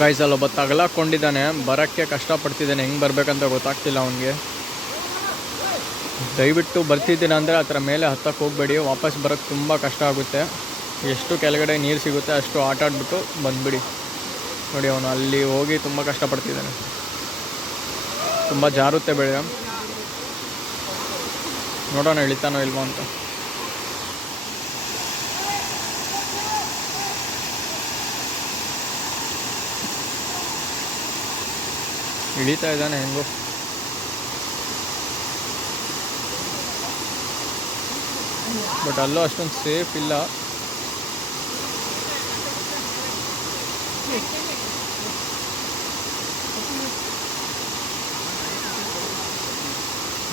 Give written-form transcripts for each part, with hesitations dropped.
Guys ಅಲ್ಲೊಬ್ಬ ತಗಲಾಕೊಂಡಿದ್ದಾನೆ, ಬರೋಕ್ಕೆ ಕಷ್ಟಪಡ್ತಿದ್ದಾನೆ, ಹೆಂಗೆ ಬರಬೇಕಂತ ಗೊತ್ತಾಗ್ತಿಲ್ಲ ಅವನಿಗೆ. ದಯವಿಟ್ಟು ಬರ್ತಿದ್ದೀನಿ ಅಂದರೆ ಆ ಥರ ಮೇಲೆ ಹತ್ತಕ್ಕೆ ಹೋಗಬೇಡಿ, ವಾಪಸ್ ಬರೋಕ್ಕೆ ತುಂಬ ಕಷ್ಟ ಆಗುತ್ತೆ. ಎಷ್ಟು ಕೆಳಗಡೆ ನೀರು ಸಿಗುತ್ತೆ ಅಷ್ಟು ಆಟ ಆಡ್ಬಿಟ್ಟು ಬಂದುಬಿಡಿ. ನೋಡಿ ಅವನು ಅಲ್ಲಿ ಹೋಗಿ ತುಂಬ ಕಷ್ಟಪಡ್ತಿದ್ದಾನೆ, ತುಂಬ ಜಾರುತ್ತೆ ಬೆಳೆ. ನೋಡೋಣ ಇಳಿತಾನೋ ಇಲ್ವೋ ಅಂತ. ಇಳಿತಾ ಇದ್ದಾನೆ ಹೆಂಗೋ. ಬಟ್ ಅಲ್ಲೂ ಅಷ್ಟೊಂದು ಸೇಫ್ ಇಲ್ಲ.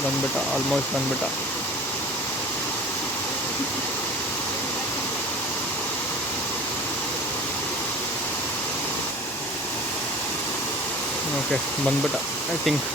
ಬಂದ್ಬಿಟ್ಟ, ಆಲ್ಮೋಸ್ಟ್ ಬಂದ್ಬಿಟ್ಟ. ಓಕೆ ಬಂದ್ಬಿಟ್ಟ ಐ ಥಿಂಕ್.